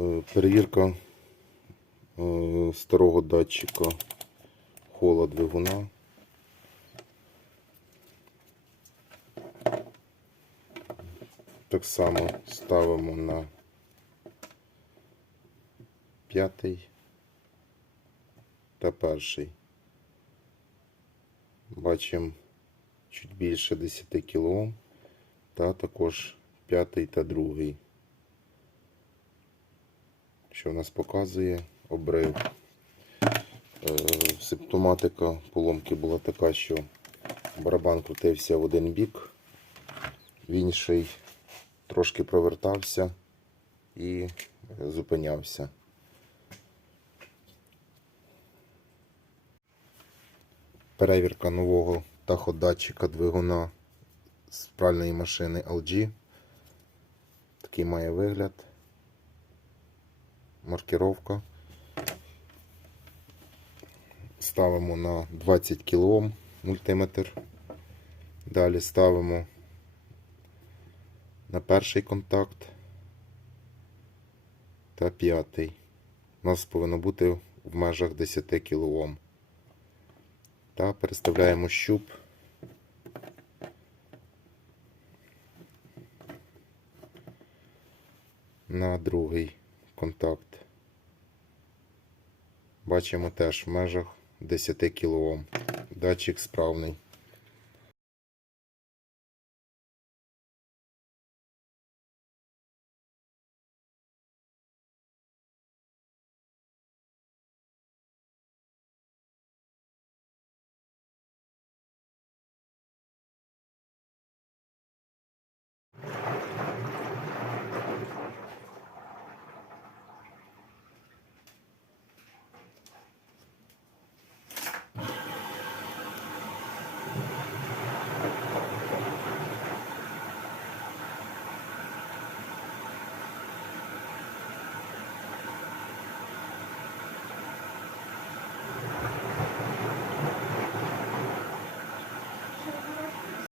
Е, Перевірка е, старого датчика хола двигуна. Так само ставимо на п'ятий та перший. Бачимо чуть більше 10 кОм та також п'ятий та другий. Що в нас показує обрив. Е, Симптоматика поломки була така, що барабан крутився в один бік, в інший трошки провертався і зупинявся. Перевірка нового таходатчика двигуна з пральної машини LG. Такий має вигляд. Маркировка. Ставимо на 20 кОм мультиметр. Далі ставимо на перший контакт та п'ятий. У нас повинно бути в межах 10 кОм. Та переставляємо щуп. На другий контакт. Бачимо теж в межах 10 кОм. Датчик справний.